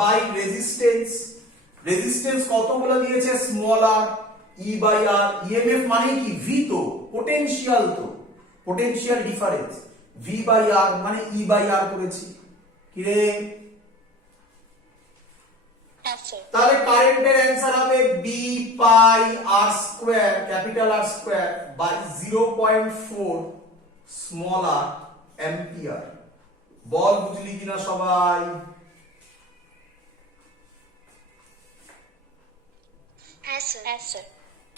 By resistance, resistance কত বলে দিয়েছে small r, E by r. EMF মানে কি ভি, তো পোটেনশিয়াল, তো potential difference, V by r মানে ই বাই আর করেছি কি রে। তাহলে কারেন্টের অ্যান্সার হবে B pi r square, capital r square by 0.4 small r ampere. বল বুঝলি কিনা সবাই?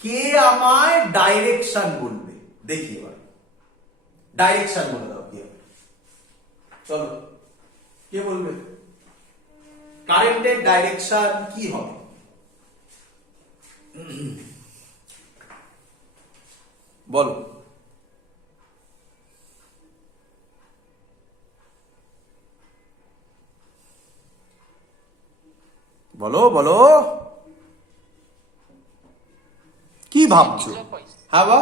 কে আমায় ডাইরেকশন বলবে দেখি এবার, ডাইরেকশন বলে দাও কি হবে, চলো কে বলবে কারেন্টের ডাইরেকশন কি হবে? বলো বলো বলো কি ভাবছো? হ্যাঁ বা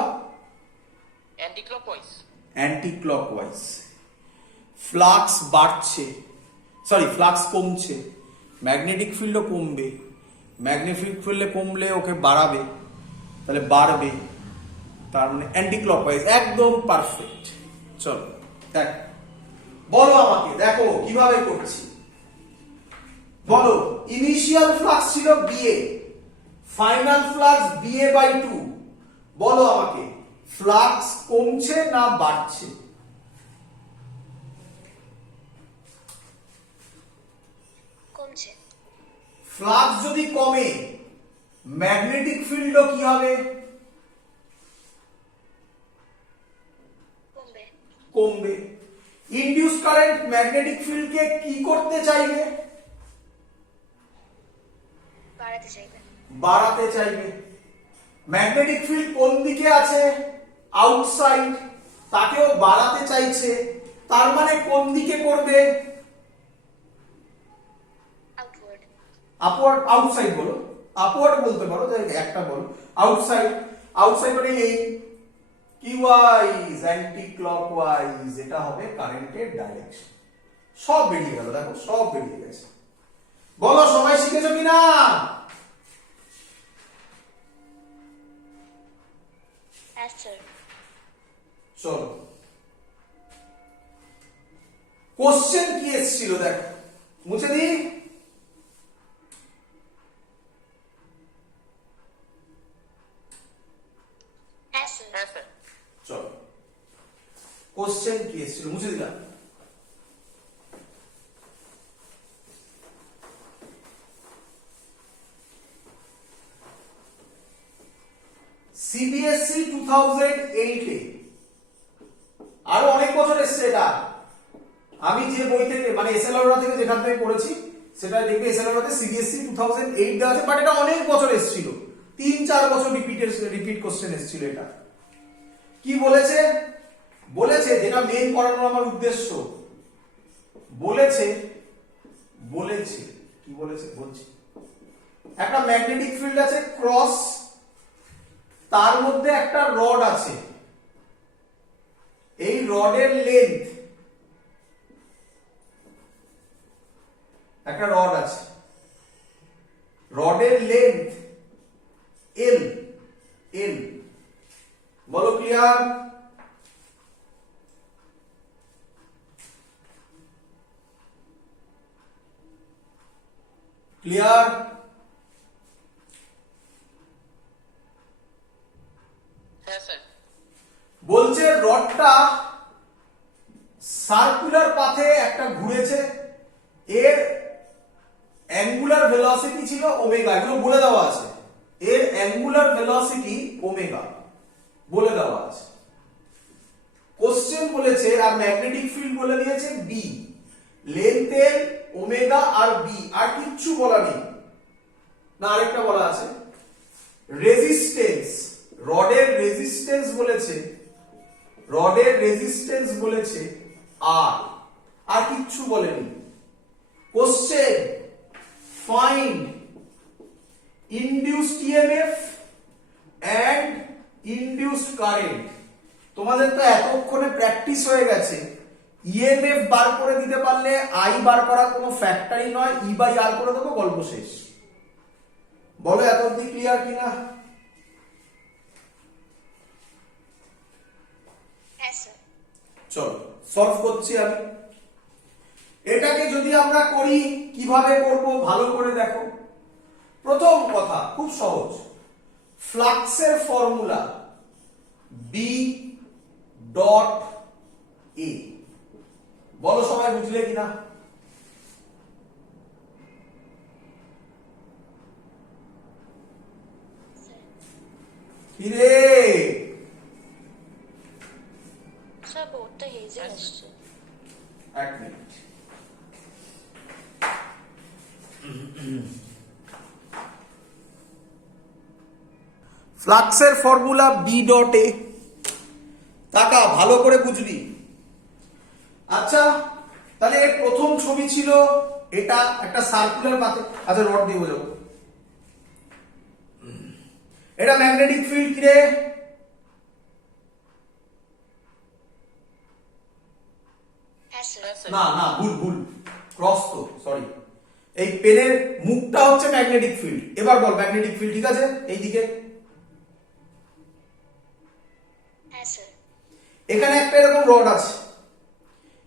anti clockwise, anti clockwise. Flux বাড়ছে, সরি ফ্লাক্স কমছে, ম্যাগনেটিক ফিল্ডও কমবে, ম্যাগনেটিক ফিল্ডে কমলে ওকে বাড়াবে, তাহলে বাড়বে, তার মানে অ্যান্টি ক্লকওয়াইজ, একদম পারফেক্ট। চলো দেখ, বলো আমাকে, দেখো কিভাবে করছি বলো। ইনিশিয়াল ফ্লাক্স ছিল BA, final flux BA by 2, বলো আমাকে ফ্লাক্স কমছে না বাড়ছে? কমছে। ফ্লাক্স যদি কমে ম্যাগনেটিক ফিল্ডও কি হবে? কমবে। কমবে। ইনডিউস কারেন্ট ম্যাগনেটিক ফিল্ডকে কি করতে চাইবে? বাড়াতে চাইবে। বাড়াতে চাইবে। ম্যাগনেটিক ফিল্ড কোন দিকে আছে? আউটসাইড, তাকেও বাড়াতে চাইছে, তার মানে কোন দিকে করবে? আউটওয়ার্ড। আপওয়ার্ড, আউটসাইড বলো, আপওয়ার্ড বলতে পারো, যাই একটা বলো, আউটসাইড। আউটসাইড মানে এই কি ওয়াইজ, অ্যান্টি ক্লকওয়াইজ, এটা হবে কারেন্টের ডাইরেকশন। সব বেরিয়ে গেল, দেখো সব বেরিয়ে গেছে। বলো সবাই শিখেছো কিনা? চলো কোশ্চেন কি এসেছিল দেখো, মুছে দিই। চলো কোশ্চেন কি এসেছিল, মুছে দিলাম। সিবিএসসি 2008 এ, আরো অনেক বছর এসছে এটা। আমি যে বই থেকে মানে এসএলআরওরা থেকে যেখান থেকে পড়েছি সেটা দেখবে, এসএলআরওতে সিবিএসসি 2008 দেওয়া আছে, বাট এটা অনেক বছর এসেছিল, 3-4 বছর রিপিট কোশ্চেন এসেছিল। এটা কি বলেছে? বলেছে, যেটা মেইন করানোর আমার উদ্দেশ্য, বলেছে বলেছে কি বলেছে বলছি, একটা ম্যাগনেটিক ফিল্ড আছে ক্রস, তার মধ্যে একটা রড আছে, এই রডের লেন্থ, একটা রড আছে, রডের লেন্থ এল, এল, বলো ক্লিয়ার? ক্লিয়ার? হ্যাঁ স্যার। বলছে রডটা সার্কুলার পাথে একটা ঘুরেছে, এর অ্যাঙ্গুলার ভেলোসিটি ছিল ওমেগা, এগুলো বলে দেওয়া আছে, এর অ্যাঙ্গুলার ভেলোসিটি ওমেগা বলে দেওয়া আছে। কোশ্চেন বলেছে আর ম্যাগনেটিক ফিল্ড বলে দিয়েছে বি, লেন্থ এল, ওমেগা আর বি, আর কিচ্ছু বলা নেই না। আরেকটা বলা আছে রেজিস্ট্যান্স, রডের রেজিস্ট্যান্স বলেছে, রডের রেজিস্ট্যান্স বলেছে আর, আর কিচ্ছু বলেনি। Question find induced EMF and induced current. তোমাদের তো এতক্ষণে প্র্যাকটিস হয়ে গেছে ইএমএফ বার করে দিতে পারলে আই বার করা কোনো ফ্যাক্টরই নয়, ই বাই আর করে দেবো, গল্প শেষ। বলো এত অব্দি ক্লিয়ার কিনা? হ্যাঁ স্যার। চলো সলভ করছি আমি। এটাকে যদি আমরা করি কিভাবে করব ভালো করে দেখো। প্রথম কথা খুব সহজ, ফ্লাক্সের ফর্মুলা বি ডট এ। বলো সবাই বুঝলে কিনা? কিরে স্যার বোর্ডটা হেজে আসছে। এক মিনিট। ফ্লাক্সের ফর্মুলা বি ডট এ, তাকা ভালো করে বুঝবি। আচ্ছা তাহলে এর প্রথম ছবি ছিল এটা একটা সার্কুলার পাথে, আচ্ছা রড দিয়ে বোঝাবো। এটা ম্যাগনেটিক ফিল্ড কি রে? হ্যাঁ স্যার। হ্যাঁ স্যার। না না ভুল ভুল, ক্রস তো, সরি। এই পেনের মুখটা হচ্ছে ম্যাগনেটিক ফিল্ড। এবার বল ম্যাগনেটিক ফিল্ড ঠিক আছে এইদিকে। হ্যাঁ স্যার। এখানে একটা এরকম রড আছে,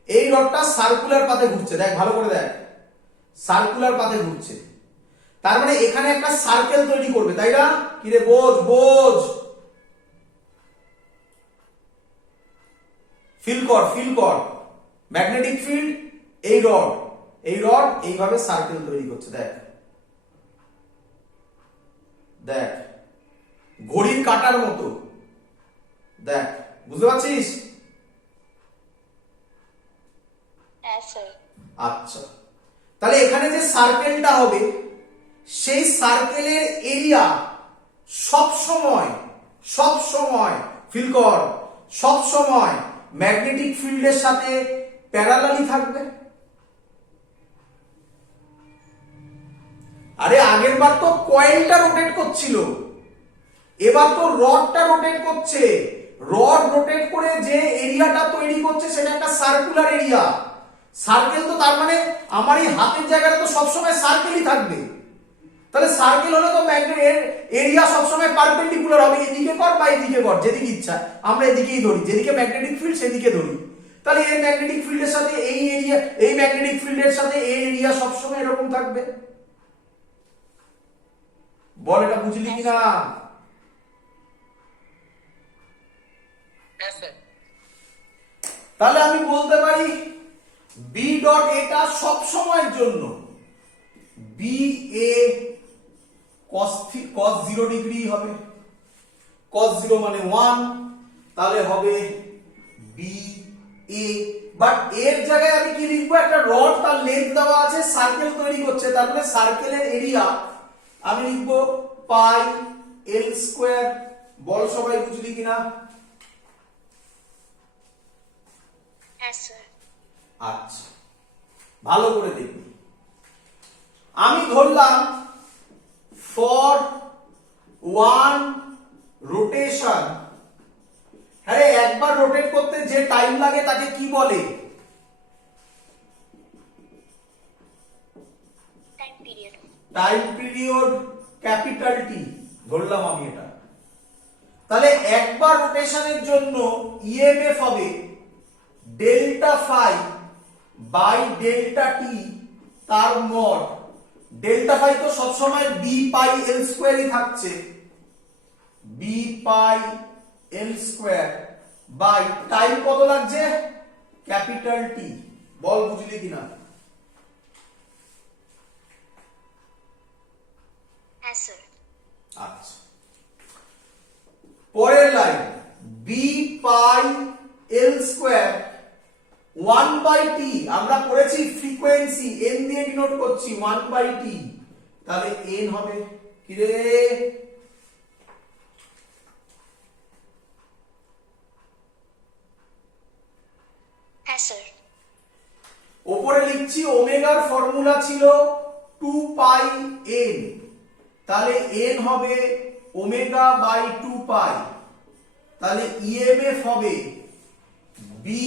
এই রডটা সার্কুলার পাথে ঘুরছে, দেখ ভালো করে দেখ, সার্কুলার পাথে ঘুরছে। তার মানে এখানে একটা সার্কেল তৈরি করবে, তাই না? কি রে বোঝ বোঝ, ফিল কর ফিল কর। ম্যাগনেটিক ফিল্ড এই রড, এই রড এইভাবে সার্কেল তৈরি করছে, দেখ দেখ, ঘড়ির কাঁটার মতো, দেখ বুঝতে পারছিস? হ্যাঁ স্যার। আচ্ছা তাহলে এখানে যে সার্কেলটা হবে সেই সার্কেলের এরিয়া সব সময় ফিল কর, সব সময় ম্যাগনেটিক ফিল্ডের সাথে প্যারালালি থাকবে। আরে আগের বার তো কয়েলটা রোটেট করছিল, এবার তো রডটা রোটেট করছে। রড রোটেট করে যে এরিয়াটা তৈরি করছে সেটা একটা সার্কুলার এরিয়া। সার্কেল তো তার মানে আমার এই হাতের জায়গাটা তো সবসময় সার্কেলই থাকবে। তাহলে সার্কেল হলে তো ম্যাগনেট এরিয়া সবসময় পারপেন্ডিকুলার হবে, এদিকে কর বা এদিকে কর, যেদিকে ইচ্ছা। আমরা এদিকেই ধরি, যেদিকে ম্যাগনেটিক ফিল্ড সেদিকে ধরি। তাহলে এই ম্যাগনেটিক ফিল্ডের সাথে এই এরিয়া, এই ম্যাগনেটিক ফিল্ডের সাথে এই এরিয়া সবসময় এরকম থাকবে। বল এটা বুঝলি কিনা? হ্যাঁ স্যার। তাহলে আমি বলতে পারি বি ডট এটা সব সময়ের জন্য বি এ cos 0 ডিগ্রি হবে, cos 0 মানে 1, তাহলে হবে বি এ। বাট এর জায়গায় আমি কি লিখবো? একটা রড, তার লেন্থ দেওয়া আছে, সার্কেল তৈরি করছে, তার মানে সার্কেলের এরিয়া আমি লিখবো পাই এল স্কয়ার। বল সবাই বুঝলি কিনা? হ্যাঁ স্যার। আচ্ছা ভালো করে দেখি। আমি ধরলাম ফর ওয়ান রোটেশন, হ্যাঁ একবার রোটেট করতে যে টাইম লাগে তাকে কি বলে? Time period. Time period capital T ধরলাম আমি এটা। তাহলে একবার রোটেশনের জন্য ইএমএফ হবে ডেল্টা ফাই বাই ডেল্টা টি তার মড। ডেল্টা ফাই তো সবসময় বি পাই এল স্কোয়ারই থাকছে, B pi L square by time কত লাগছে? Capital T. বল বুঝলি কিনা? হ্যাঁ স্যার। আচ্ছা পরের line B pi L square 1 by T, আমরা করেছি ফ্রিকোয়েন্সি এন দিয়ে ডিনোট করছি 1 বাই টি, তাহলে এন হবে কি রে? হ্যাঁ স্যার। উপরে লিখছি ওমেগার ফর্মুলা ছিল 2 পাই এন, তাহলে এন হবে ওমেগা বাই 2 পাই, তাহলে ইএমএফ হবে বি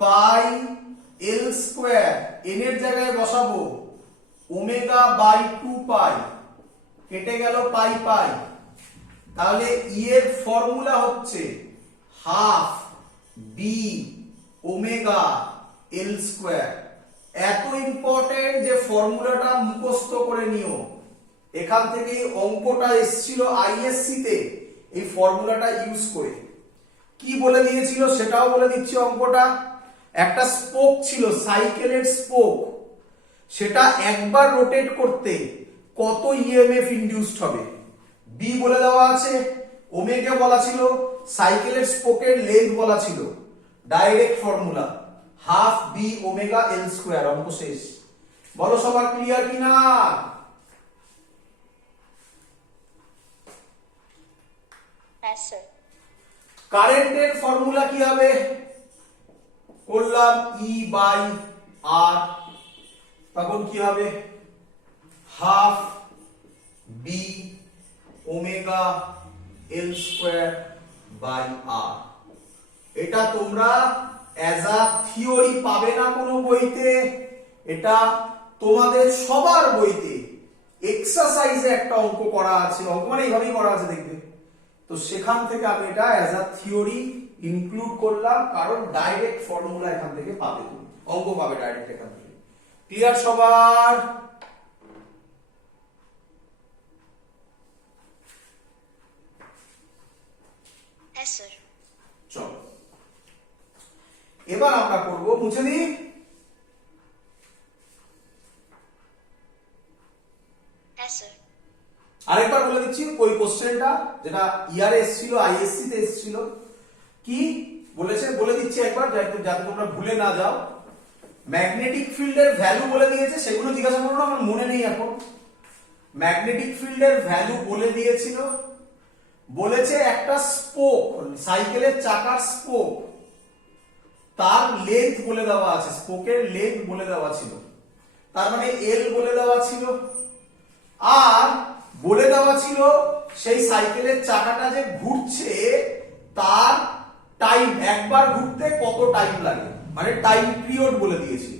পাই এল স্কোয়ার, এন এর জায়গায় বসাবো ওমেগা বাই 2 পাই, কেটে গেল পাই পাই। তাহলে ই এর ফর্মুলা হচ্ছে হাফ বি ওমেগা এল স্কোয়ার। এত ইম্পর্টেন্ট যে ফর্মুলাটা মুখস্থ করে নিও। এখান থেকে অঙ্কটা এসেছিল আইএসসি তে এই ফর্মুলাটা ইউজ করে। কি বলে দিয়েছিল সেটাও বলে দিচ্ছি। অঙ্কটা একটা স্পোক ছিল, সাইকেলের স্পোক, সেটা একবার রোটেট করতে কত ইএমএফ ইনডিউসড হবে বি বলে দেওয়া আছে, ওমেগা বলা ছিল, সাইকেলের স্পোকের লেন্থ বলা ছিল। Direct formula half B omega এল স্কোয়ার। অঙ্ক শেষ। বলো সবার ক্লিয়ার কিনা? Yes, sir. কারেন্টের ফর্মুলা কি হবে? করলাম ই বাই আর, তখন কি হবে? Half B omega L square by r. এটা তোমরা অ্যাজ আ থিওরি পাবে না কোনো বইতে, এটা তোমাদের সবার বইতে এক্সারসাইজে একটা অঙ্ক করা আছে। অঙ্ক মানে এইভাবেই করা আছে, দেখবে। তো সেখান থেকে আমি এটা অ্যাজ আ থিওরি ইনক্লুড করলাম, কারণ ডাইরেক্ট ফর্মুলা এখান থেকে পাবে, তুমি অঙ্ক পাবে ডাইরেক্ট এখান থেকে। ক্লিয়ার সবার? Yes, sir. চলো এবার আমরা করব, মুছে দিই। Yes, sir. আরেকবার বলে দিচ্ছি ওই কোশ্চেনটা যেটা ইয়ারে এসেছিল, আইএসসি তে এসেছিল। কি বলেছে বলে দিচ্ছি একবার, যাতে তোমরা ভুলে না যাও। ম্যাগনেটিক ফিল্ডের ভ্যালু বলে দিয়েছে, সেগুলো জিজ্ঞাসা করো না, আমার মনে নেই এখন। ম্যাগনেটিক ফিল্ডের ভ্যালু বলে দিয়েছিল, বলেছে একটা স্পোক, সাইকেলের চাকার স্পোক, তার লেন্থ বলে দেওয়া আছে, স্পোকের লেন্থ বলে দেওয়া ছিল, তার মানে এল বলে দেওয়া ছিল। আর বলে দেওয়া ছিল সেই সাইকেলের চাকাটা যে ঘুরছে তার টাইম, একবার ঘুরতে কত টাইম লাগে, মানে টাইম পিরিয়ড বলে দিয়েছিল।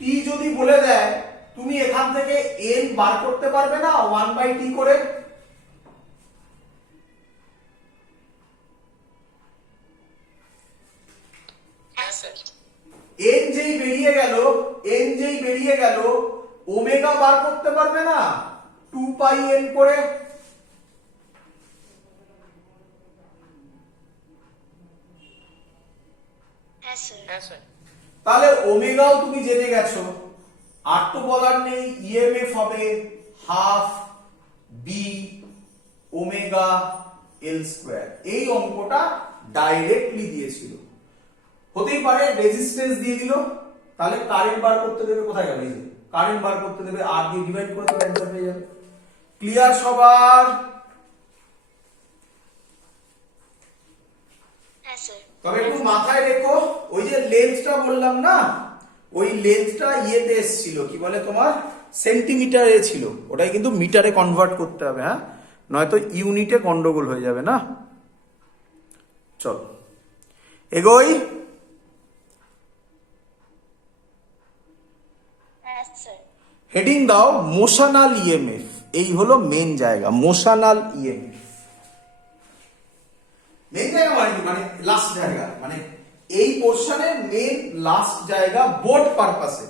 টি যদি বলে দেয়, তুমি এখান থেকে এন বার করতে পারবে না 1/t করে? Yes, sir. এন যেই বেরিয়ে গেল ওমেগা বার করতে পারবে না 2 পাই এন করে? Yes, sir. Yes, sir. তাহলে ওমেগাও তুমি জেনে গেছো, আর তো বলার নেই। ইএমএফ হবে হাফ বি ওমেগা এল স্কোয়ার। এই অঙ্কটা ডাইরেক্টলি দিয়েছিল। হতেই পারে রেজিস্ট্যান্স দিয়ে দিল, তাহলে কারেন্ট বার করতে দেবে, কোথায় গেল? এই যে কারেন্ট বার করতে দেবে, আর দিয়ে ডিভাইড করে দেবে, অ্যান্সার পেয়ে যাবে। ক্লিয়ার সবার? Yes, sir. তবে একটু মাথায় রেখো, ওই যে লেন্থটা বললাম না, ওই লেন্থটা ইয়েতে এসেছিল, কি বলে তোমার, সেন্টিমিটারে ছিল। ওটাই কিন্তু মিটারে কনভার্ট করতে হবে, হ্যাঁ, নয়তো ইউনিটে গন্ডগোল হয়ে যাবে না। চলো এগোই। Yes, sir. হেডিং দাও মোশনাল ইএমএফ। এই হলো মেন জায়গা, মোশনাল ইএমএফ। মেন জায়গা মানে কি? মানে লাস্ট জায়গা, মানে এই পোরশনের মেন লাস্ট জায়গা বোর্ড পারপাসে।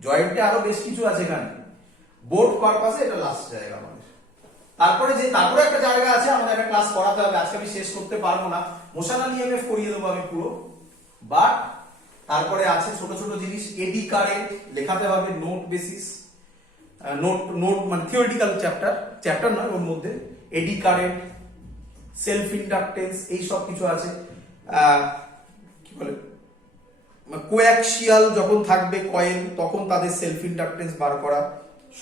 জয়েন্টে আরো বেশ কিছু আছে এখানে, বোর্ড পারপাসে এটা লাস্ট জায়গা আমাদের। তারপরে একটা জায়গা আছে, আমাদের একটা ক্লাস করাতে হবে, আজকে আমি শেষ করতে পারবো না। মোশনাল ইএমএফ করিয়ে দেবো আমি পুরো, বাট তারপরে আছে ছোট ছোট জিনিস। এডি কারেন্ট লেখাতে হবে, নোট বেসিস, নোট মানে থিওরিটিক্যাল চ্যাপ্টার নয়, ওর মধ্যে এডি কারেন্ট, সেলফ ইন্ডাকটেন্স, এই সব কিছু আছে। কি বলে, কোঅ্যাক্সিয়াল যখন থাকবে কয়েল, তখন তাদের সেলফ ইন্ডাকটেন্স বার করা,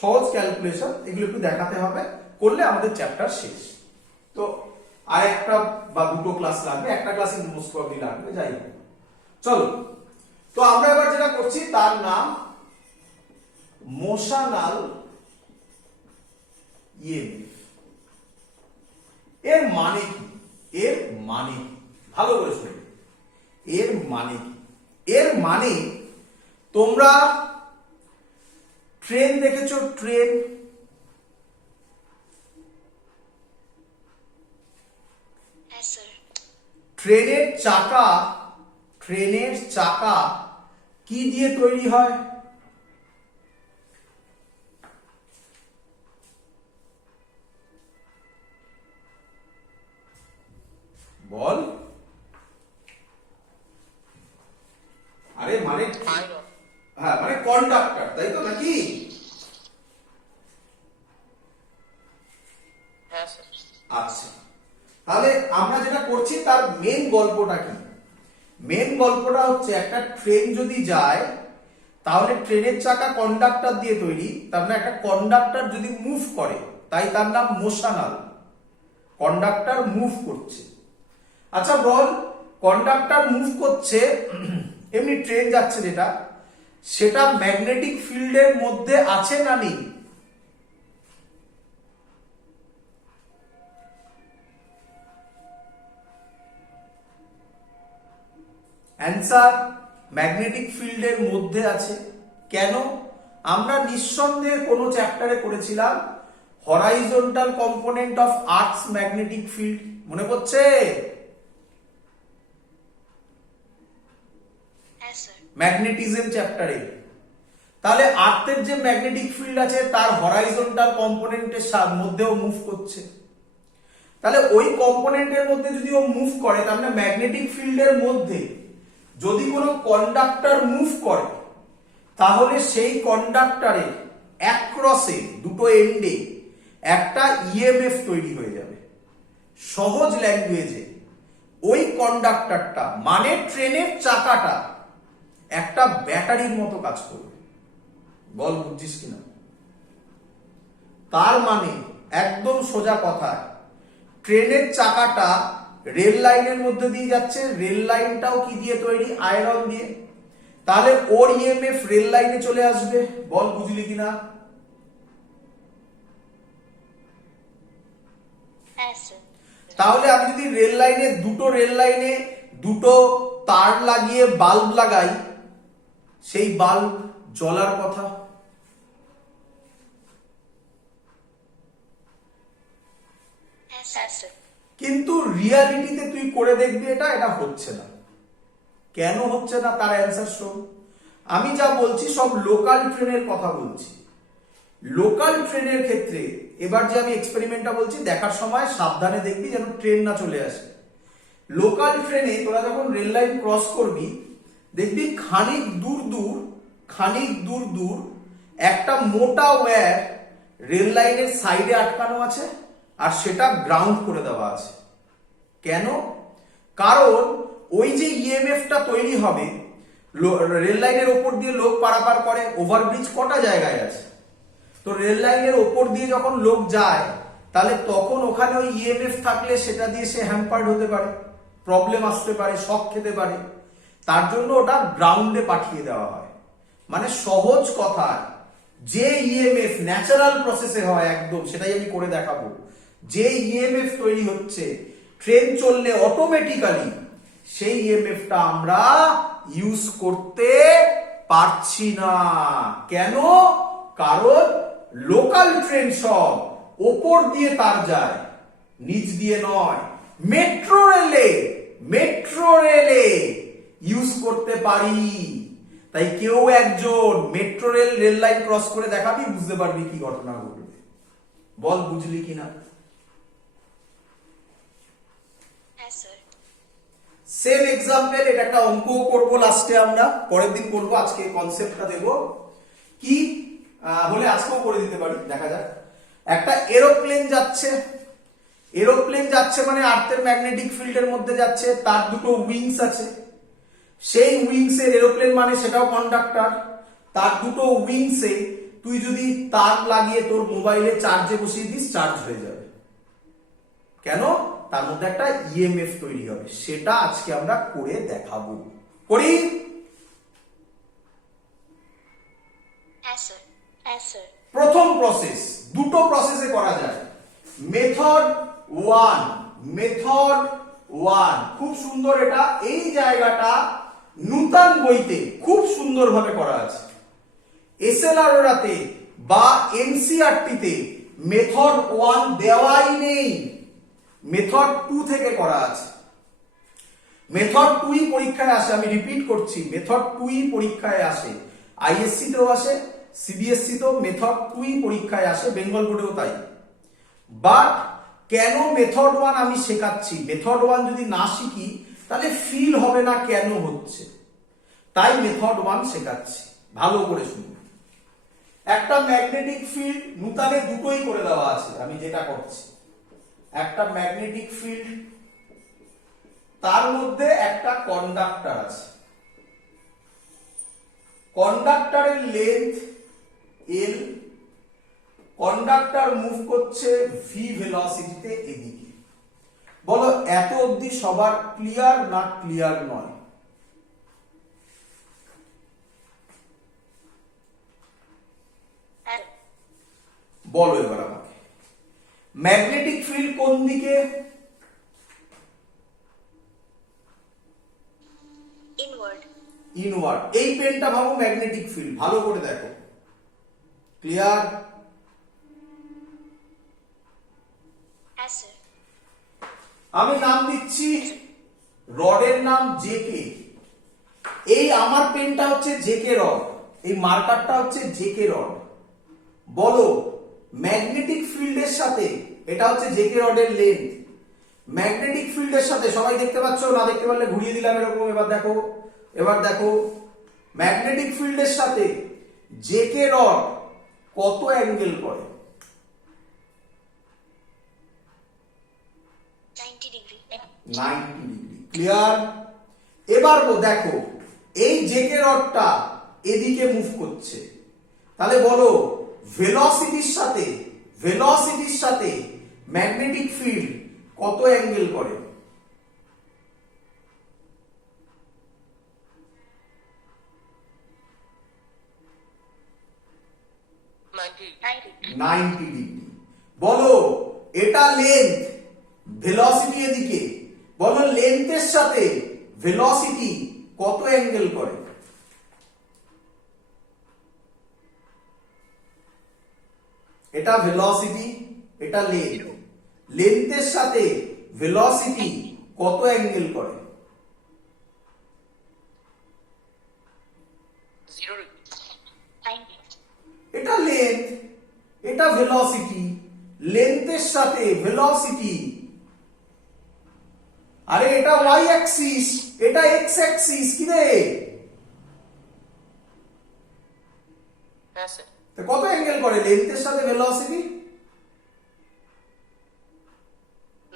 সহজ ক্যালকুলেশন, এগুলো একটু দেখাতে হবে, করলে আমাদের চ্যাপ্টার শেষ। তো আর একটা বা দুটো ক্লাস লাগবে, একটা ক্লাসে মোস্ট প্রবাবলি লাগবে, যাই হোক। চলো, তো আমরা এবার যেটা করছি তার নাম মোশনাল ইএমএফ। এর মানে কি? ভালো করে শুনে, এর মানে কি? এর মানে তোমরা ট্রেন দেখেছো, ট্রেন, Yes, sir. ট্রেনের চাকা কি দিয়ে তৈরি হয়? বল। আরে মানে Iron. হ্যাঁ, মানে কন্ডাক্টর, তাই তো নাকি? Yes, sir. আচ্ছা, তাহলে আমরা যেটা করছি তার মেন গল্পটা কি? মেন গল্পটা হচ্ছে একটা ট্রেন যদি যায় তাহলে ট্রেনের চাকা কন্ডাক্টর দিয়ে তৈরি, তার মানে একটা কন্ডাক্টর যদি মুভ করে তাই তার নাম মোশনাল, কন্ডাক্টর মুভ করছে। আচ্ছা বল, কন্ডাক্টর মুভ করছে, এমনি ট্রেন যাচ্ছে যেটা, সেটা ম্যাগনেটিক ফিল্ডের মধ্যে আছে না নেই? অ্যান্সার, ম্যাগনেটিক ফিল্ডের মধ্যে আছে। কেন? আমরা নিঃসন্দেহে কোনো চ্যাপ্টারে করেছিলাম horizontal component of earths magnetic field, মনে পড়ছে? Yes, sir. ম্যাগনেটিজম চ্যাপ্টারে। তাহলে আর্থের যে ম্যাগনেটিক ফিল্ড আছে তার হরাইজন্টাল কম্পোনেন্টের মধ্যেও মুভ করছে। তাহলে ওই কম্পোনেন্টের মধ্যে যদি ও মুভ করে, তার মানে ম্যাগনেটিক ফিল্ডের মধ্যে যদি কোনো কন্ডাক্টর মুভ করে তাহলে সেই কন্ডাক্টরের অ্যাক্রসে দুটো এন্ডে একটা ইএমএফ তৈরি হয়ে যাবে। সহজ ল্যাঙ্গুয়েজে ওই কন্ডাক্টরটা মানে ট্রেনের চাকাটা একটা ব্যাটারির মতো কাজ করবে। বল বুঝছিস কিনা? তার মানে একদম সোজা কথা, ট্রেনের চাকাটা রেল লাইনের মধ্যে দিয়ে যাচ্ছে, রেল লাইনটাও কি দিয়ে তৈরি? আয়রন দিয়ে। তাহলে ওর ইএমএফ রেল লাইনে চলে আসবে। বল বুঝলি কিনা? Yes, sir. তাহলে আমি যদি রেল লাইনে দুটো তার লাগিয়ে বাল্ব লাগাই, সেই বাল্ব জ্বলার কথা। Yes, sir. কিন্তু রিয়ালিটিতে তুই করে দেখবি এটা হচ্ছে না। কেন হচ্ছে না তার অ্যান্সার শোন। আমি যা বলছি সব লোকাল ট্রেনের কথা বলছি। লোকাল ট্রেনের ক্ষেত্রে এবার যে আমি এক্সপেরিমেন্টটা বলছি, দেখার সময় সাবধানে দেখবি যেন ট্রেন না চলে আসে। লোকাল ট্রেনে তোরা যখন রেল লাইন ক্রস করবি, দেখবি খানিক দূর দূর একটা মোটা ওয়্যার রেল লাইনের সাইডে আটকানো আছে, আর সেটা গ্রাউন্ড করে দেওয়া আছে। কেন? কারণ ওই যে ইএমএফটা তৈরি হবে, রেল লাইনের ওপর দিয়ে লোক পারাপার করে, ওভারব্রিজ কটা জায়গায় আছে, তো রেল লাইনের ওপর দিয়ে যখন লোক যায় তাহলে তখন ওখানে ওই ইএমএফ থাকলে সেটা দিয়ে সে হ্যাম্পার্ড হতে পারে, প্রবলেম আসতে পারে, শক খেতে পারে। তার জন্য ওটা গ্রাউন্ডে পাঠিয়ে দেওয়া হয়। মানে সহজ কথা, যে ইএমএফ ন্যাচারাল প্রসেসে হয় একদম, সেটাই আমি করে দেখাবো। যে ইএমএফ তৈরি হচ্ছে ট্রেন চললে অটোমেটিক্যালি, সেই ইএমএফটা আমরা ইউজ করতে পারছি না। কেন? কারণ লোকাল ট্রেন সব ওপর দিয়ে তার যায়, নিচ দিয়ে নয়। মেট্রো রেলে ইউজ করতে পারি। তাই কেউ একজন মেট্রো রেল লাইন ক্রস করে দেখাবি, বুঝতে পারবি কি ঘটনা ঘটবে। বল বুঝলি কিনা? Yes, sir. সেম এক্সাম্পল, এটা একটা অঙ্ক করব লাস্টে, আমরা পরের দিন করব, আজকে কনসেপ্টটা দেব কি হলে আজকেও করে দিতে পারি, দেখা যাক। একটা এরোপ্লেন যাচ্ছে মানে আর্থের ম্যাগনেটিক ফিল্ডের মধ্যে যাচ্ছে, তার দুটো উইংস আছে। সেই উইংসের, এরোপ্লেন মানে সেটাও কন্ডাক্টর, তার দুটো উইংসে তুই যদি তার লাগিয়ে তোর মোবাইলে চার্জে বসিয়ে দিস, চার্জ হয়ে যাবে। কেন? তার মধ্যে একটা ইএমএফ তৈরি হবে। সেটা আজকে আমরা করে দেখাবো। করি? Yes, sir. Yes, sir. প্রথম প্রসেস, দুটো প্রসেসে করা যায়। মেথড ওয়ান, খুব সুন্দর। এটা এই জায়গাটা নূতন বইতে খুব সুন্দরভাবে করা আছে। এসএলআরওতে বা এনসিইআরটিতে মেথড 1 দেওয়াই নেই, মেথড 2 থেকে করা আছে। মেথড 2 পরীক্ষায় আসে, আমি রিপিট করছি, মেথড 2 পরীক্ষায় আসে, আইএসসি তেও আসে, সিবিএসসি তেও মেথড 2 পরীক্ষায় আসে, বেঙ্গল বোর্ডেও তাই। বাট কেন মেথড 1 আমি শেখাচ্ছি? মেথড 1 যদি না শিখি তাহলে ফিল হবে না কেন হচ্ছে, তাই মেথড 1 শেখাচ্ছি, ভালো করে শুনুন। একটা ম্যাগনেটিক ফিল্ড, নূতনে দুটোই করে দেওয়া আছে, আমি যেটা করছি, একটা ম্যাগনেটিক ফিল্ড, তার মধ্যে একটা কন্ডাক্টর আছে, কন্ডাক্টরের লেন্থ এল, কন্ডাক্টর মুভ করছে ভি ভেলোসিটিতে এদিকে। বলো এত অবধি সবার ক্লিয়ার না ক্লিয়ার নয়? বলো এবার আমাকে, ম্যাগনেটিক ফিল্ড কোন দিকে? Inward. ইনওয়ার্ড। এই পেনটা ভাবো ম্যাগনেটিক ফিল্ড, ভালো করে দেখো, ক্লিয়ার? Yes, sir. আমি নাম দিচ্ছি, রডের নাম জেকে। এই আমার পেনটা হচ্ছে জেকে রড, এই মার্কারটা হচ্ছে জেকে রড। বলো ম্যাগনেটিক ফিল্ডের সাথে, এটা হচ্ছে জেকে রডের লেন্থ, ম্যাগনেটিক ফিল্ডের সাথে, সবাই দেখতে পাচ্ছ? না দেখতে পারলে ঘুরিয়ে দিলাম এরকম, এবার দেখো, এবার দেখো, ম্যাগনেটিক ফিল্ডের সাথে জেকে রড কত অ্যাঙ্গেল করে? 90 degree. 90 degree, clear? এবার দেখো, এই জেকে রডটা এদিকে মুভ করছে, তাহলে বলো ভেলোসিটির সাথে ম্যাগনেটিক ফিল্ড কত অ্যাঙ্গেল করে? Ninety. 90 ডিগ্রি। বলো এটা লেন্থ, ভেলোসিটি এদিকে, বলো লেন্থের সাথে ভেলোসিটি কত অ্যাঙ্গেল করে? এটা ভেলোসিটি, এটা লেন্থ, লেন্থের সাথে ভেলোসিটি কত অ্যাঙ্গেল করে? 0 degree. 90. এটা লেন্থ, এটা ভেলোসিটি, লেন্থের সাথে ভেলোসিটি, আরে এটা ওয়াই অ্যাক্সিস, এটা এক্স অ্যাক্সিস, কি রে? Yes, sir. তো কত অ্যাঙ্গেল করে লেন্থের সাথে ভেলোসিটি?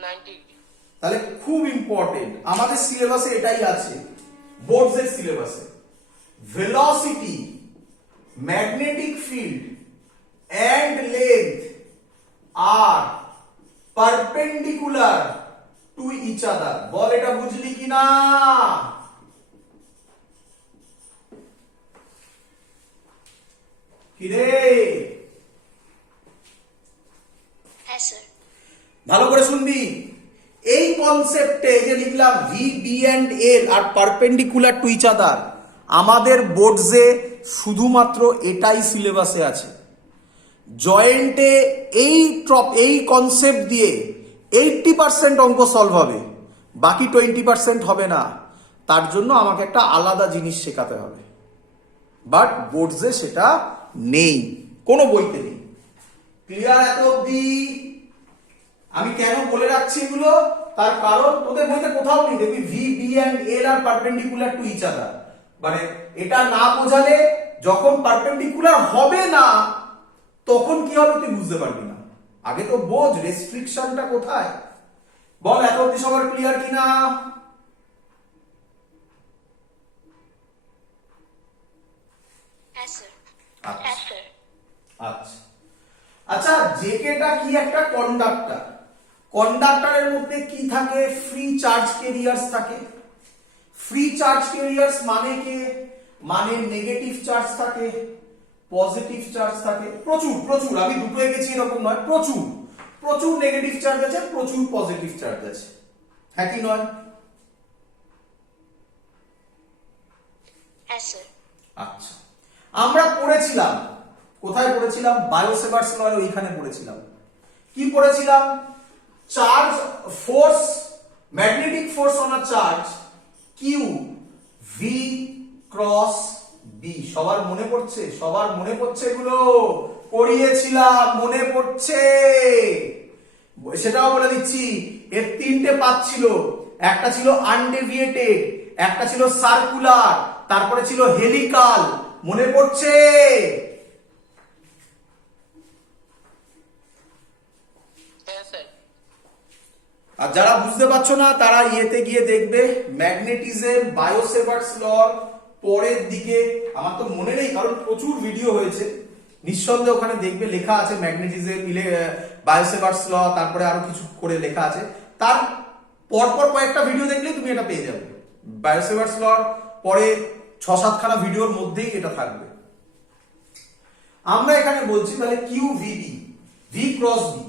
90 degree. তাহলে খুব ইম্পর্টেন্ট, আমাদের সিলেবাসে এটাই আছে, বোর্ডসের সিলেবাসে, velocity, magnetic field and length are perpendicular to each other. বল এটা বুঝলি কিনা? কি রে? Yes, sir. ভালো করে শুনবি, এই কনসেপ্টে যে লিখলাম V B and l are perpendicular to each other, আমাদের বোর্ডসে শুধুমাত্র এটাই সিলেবাসে আছে। জয়েন্টে এই কনসেপ্ট দিয়ে 80% অঙ্ক সলভ হবে, বাকি 20% হবে না। তার জন্য আমাকে একটা আলাদা জিনিস শেখাতে হবে, বাট বোর্ডসে সেটা নেই, কোনো বইতে নেই। ক্লিয়ার এত অবধি? আমি কেন বলে রাখছি এগুলো, তার কারণ তোদের বইতে কোথাও নেই, দেখবি V B and l are perpendicular to each other, মানে এটা না বোঝালে যখন পারপেন্ডিকুলার হবে না তখন কি হবে তুই বুঝতে পারবি না। আগে তো বোঝ রেস্ট্রিকশনটা কোথায়। বল এত অবধি সবার ক্লিয়ার কিনা? Yes, sir. আচ্ছা Yes, sir. আচ্ছা আচ্ছা, জেকেটা কি? একটা কন্ডাক্টর। কন্ডাক্টরের মধ্যে কি থাকে? ফ্রি চার্জ ক্যারিয়ার্স থাকে। ফ্রি চার্জ ক্যারিয়ার্স মানে কি? মানে নেগেটিভ চার্জ থাকে, পজিটিভ চার্জ থাকে, প্রচুর প্রচুর, আমি দুটো এঁকেছি এরকম নয়, প্রচুর প্রচুর নেগেটিভ চার্জ আছে, প্রচুর পজিটিভ চার্জ আছে, হ্যাঁ কি নয়? Yes, sir. আচ্ছা, আমরা পড়েছিলাম, কোথায় পড়েছিলাম? বায়োসেভার্স ল ওইখানে পড়েছিলাম। কি পড়েছিলাম? Charge force, magnetic force on a charge q V cross B. সবার মনে পড়ছে? সবার মনে পড়ছে? এগুলো পড়িয়েছিলাম, মনে পড়ছে? সেটাও বলে দিচ্ছি। এর তিনটে পাত ছিল, একটা ছিল আনডেভিয়েটেড, একটা ছিল সার্কুলার, তারপরে ছিল হেলিকাল। মনে পড়ছে? হ্যাঁ স্যার। আর যারা বুঝতে পারছো না তারা ইয়েতে গিয়ে দেখবে ম্যাগনেটিজম বায়োসেভার্স ল পরের দিকে। আমার তো মনে নেই কারণ প্রচুর ভিডিও হয়েছে, নিঃসন্দেহে ওখানে দেখবে লেখা আছে ম্যাগনেটিজম বায়োসেভার্স ল, তারপরে আরো কিছু করে লেখা আছে। তার পরপর কয়েকটা ভিডিও দেখলেই তুমি এটা পেয়ে যাবে। বায়োসেভার্স ল পরে 6-7খানা ভিডিওর মধ্যেই এটা থাকবে। আমরা এখানে বলছি তাহলে q VB, V cross B.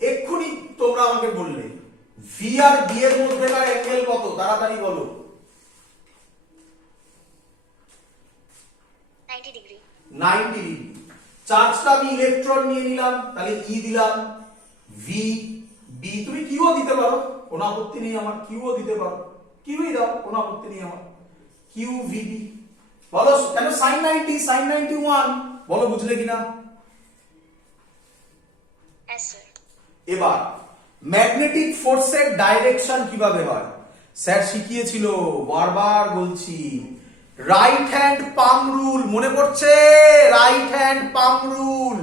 এক্ষুনি তোমরা আমাকে বললে ভি আর বি এর মধ্যেকার অ্যাঙ্গেল কত? তাড়াতাড়ি বলো। 90 degree. 90 ডিগ্রি। চার্জটা আমি ইলেকট্রন নিয়ে নিলাম, তাহলে ই দিলাম, ভি বি। তুমি কিউ দিতে পারো, কোনো আপত্তি নেই আমার। কিউ দিতে পারো, কিউই দাও, কোনো আপত্তি নেই আমার। কিউ ভিবি বলো। কেন sin 90, sin 91 বলো, বুঝলে কিনা? Yes, sir. এবার ম্যাগনেটিক ফোর্সের ডাইরেকশন কিভাবে হয় স্যার শিখিয়েছিল, বারবার বলছি। রাইট হ্যান্ড পাম রুল, মনে পড়ছে? রাইট হ্যান্ড পাম রুল।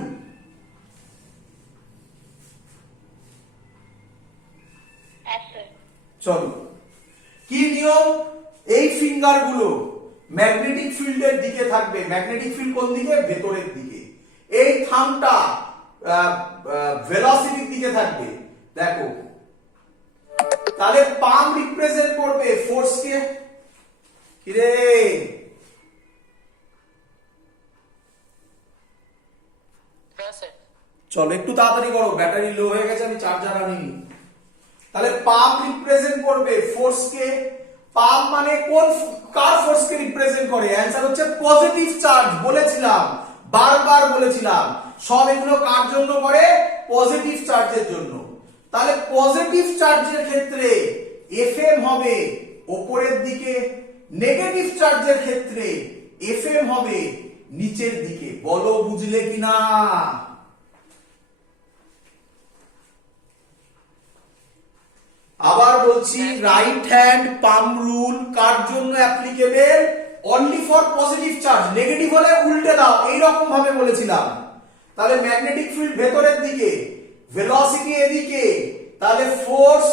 Yes, sir. চলো, কি নিয়ম? এই ফিঙ্গার গুলো ম্যাগনেটিক ফিল্ডের দিকে থাকবে। ম্যাগনেটিক ফিল্ড কোন দিকে? ভেতরের দিকে। এই থামটা ভেলোসিটির দিকে থাকবে। দেখো, তাহলে পাম রিপ্রেজেন্ট করবে ফোর্সকে। কি রে? হ্যাঁ স্যার। চলো একটু তাড়াতাড়ি করো, ব্যাটারি লো হয়ে গেছে, আমি চার্জার আনিনি। তাহলে পাম রিপ্রেজেন্ট করবে ফোর্সকে। পাম মানে কোন, কার ফোর্সকে রিপ্রেজেন্ট করে? অ্যানসার হচ্ছে পজিটিভ চার্জ। বলেছিলাম, বারবার বলেছিলাম, সব এগুলো কার জন্য করে? পজিটিভ চার্জের জন্য। তাহলে পজিটিভ চার্জের ক্ষেত্রে এফএম হবে উপরের দিকে, নেগেটিভ চার্জের ক্ষেত্রে এফএম হবে নিচের দিকে। বলো বুঝলে কিনা? আবার বলছি, রাইট হ্যান্ড পাম রুল কার জন্য applicable? Only for positive charge. Negative হলে উল্টে দাও, এইরকম ভাবে বলেছিলাম। তাহলে ম্যাগনেটিক ফিল্ড ভেতরের দিকে, ভেলোসিটি এদিকে, তাহলে ফোর্স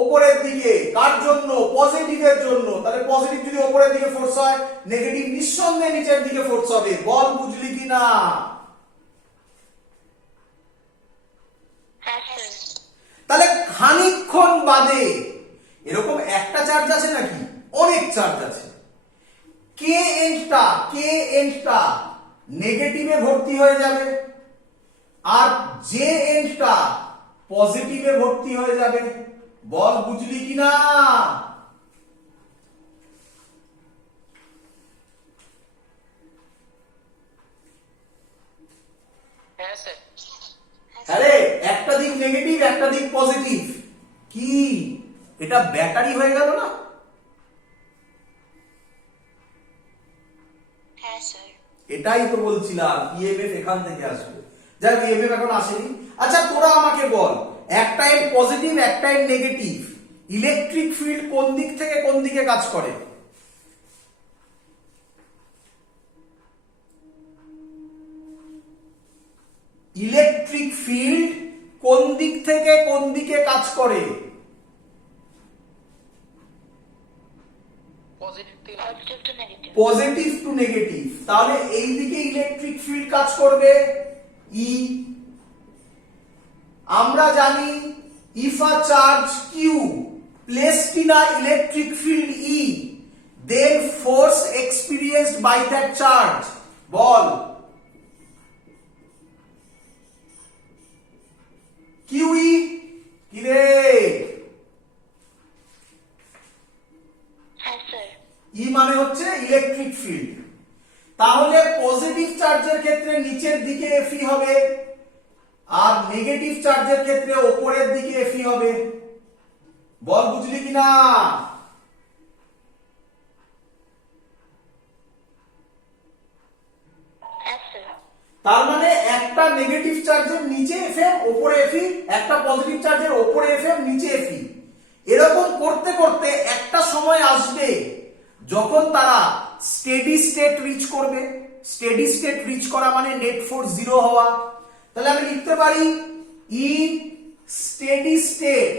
উপরের দিকে। কার জন্য? পজিটিভের জন্য। তাহলে পজিটিভ যদি উপরের দিকে ফোর্স হয়, নেগেটিভ নিঃসন্দেহে নিচের দিকে ফোর্স হবে। বল বুঝলি কিনা? Yes, sir. তাহলে খানিকক্ষণ বাদে এরকম একটা চার্জ আছে নাকি? অনেক চার্জ আছে। কে এন্ডটা নেগেটিভে ভর্তি হয়ে যাবে, আর জে এন্ডটা পজিটিভে ভর্তি হয়ে যাবে। বল বুঝলি কিনা? হ্যাঁ স্যার। আরে একটা দিক নেগেটিভ, একটা দিক পজিটিভ। কি এটা ব্যাটারি হয়ে গেল না? Yes, sir. এটাই তো বলছিলাম, ইএমএফ এখান থেকে আসবে। যাক, ইএমএফ এখন আসেনি। আচ্ছা তোরা আমাকে বল, একটা এন্ড পজিটিভ, একটা এন্ড নেগেটিভ, ইলেকট্রিক ফিল্ড কোন দিক থেকে কোন দিকে কাজ করে? ইলেকট্রিক ফিল্ড কোন দিক থেকে কোন দিকে কাজ করে? পজিটিভ থেকে Positive to negative. Positive to negative. তাহলে এই দিকে ইলেকট্রিক ফিল্ড কাজ করবে ই। আমরা জানি if a charge q placed in a electric field E, then force experienced by that charge. বল কিউই। কি রে? Yes, sir. ই মানে হচ্ছে ইলেকট্রিক ফিল্ড। তাহলে পজিটিভ চার্জের ক্ষেত্রে নিচের দিকে Fe হবে আর নেগেটিভ চার্জের ক্ষেত্রে উপরের দিকে Fe হবে। বল বুঝলি কিনা? Yes, sir. তার মানে একটা নেগেটিভ চার্জের নিচে Fm উপরে Fe, একটা পজিটিভ চার্জের উপরে Fm নিচে Fe। এরকম করতে করতে একটা সময় আসবে যখন তারা স্টেডি স্টেট রিচ করবে। স্টেডি স্টেট রিচ করা মানে নেট ফোর্স 0 হওয়া। তাহলে আমি লিখতে পারি ইন স্টেডি স্টেট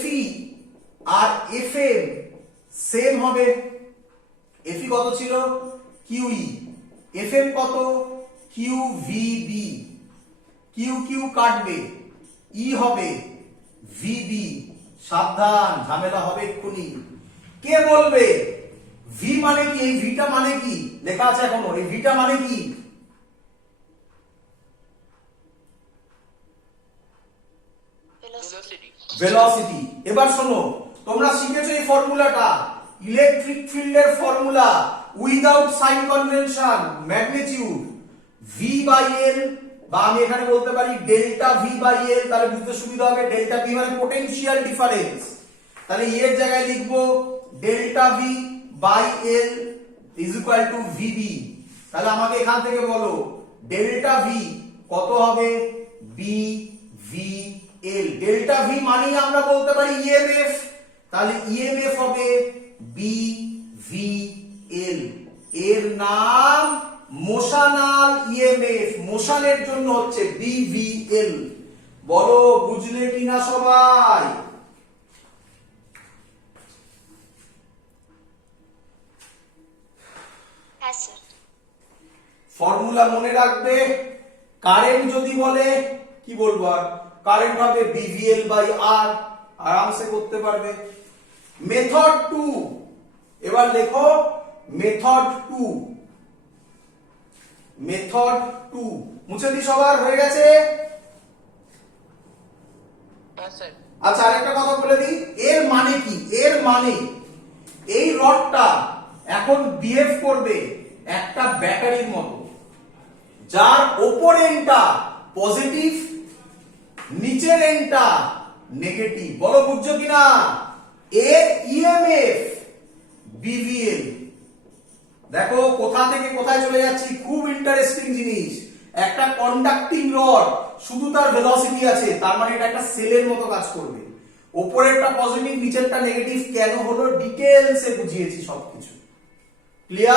Fe আর Fm সেম হবে। Fe কত ছিল? QE। Fm কত? QVB। QQ কাটবে, E হবে VB। সাবধান, ঝামেলা হবে এক্ষুনি। কে বলবে V মানে কি? এই ভিটা মানে কি? লেখা আছে এখনো, এই ভিটা মানে কি? Velocity. ভেলোসিটি। এবার শোনো, তোমরা শিখেছো এই ফর্মুলাটা, ইলেকট্রিক ফিল্ডের formula without sign convention, magnitude V by L, বা আমি এখানে বলতে পারি ডেল্টা V বাই L। তাহলে বুঝতে সুবিধা হবে, ডেল্টা V মানে পোটেনশিয়াল ডিফারেন্স। তাহলে এর জায়গায় লিখবো delta V by L is equal to VB। তাহলে আমাকে এখান থেকে বলো ডেল্টা V কত হবে? BVL। ডেল্টা V মানেই আমরা বলতে পারি EMF। তাহলে EMF হবে BVL। এর নাম মোশনাল EMF, মোশনের জন্য হচ্ছে BVL। বলো বুঝলে কিনা সবাই? Yes, sir. ফর্মুলা মনে রাখবে। কারেন্ট যদি বলে কি বলবো? আর কারেন্ট হবে BVL বাই R, আরামসে করতে পারবে। মেথড 2, এবার লেখো মেথড 2। মেথড 2 মুছে দি সবার? হয়ে গেছে? Yes, sir. আচ্ছা, আরেকটা কথা বলে দিই, এর মানে কি? এর মানে এই রডটা এখন বিহেভ করবে একটা ব্যাটারির মতো, যার ওপর এন্ডটা পজিটিভ, নিচের এন্ডটা নেগেটিভ। বলো বুঝছো কিনা? এর ইএমএফ BVL। দেখো কোথা থেকে কোথায় চলে যাচ্ছি, খুব ইন্টারেস্টিং জিনিস। একটা কন্ডাক্টিং রড, শুধু তার ভেলোসিটি আছে, তার মানে এটা একটা সেলের মতো কাজ করবে। উপরেরটা পজিটিভ, নিচেরটা নেগেটিভ, কেন হলো ডিটেইলসে বুঝিয়েছি সবকিছু। ক্লিয়ার?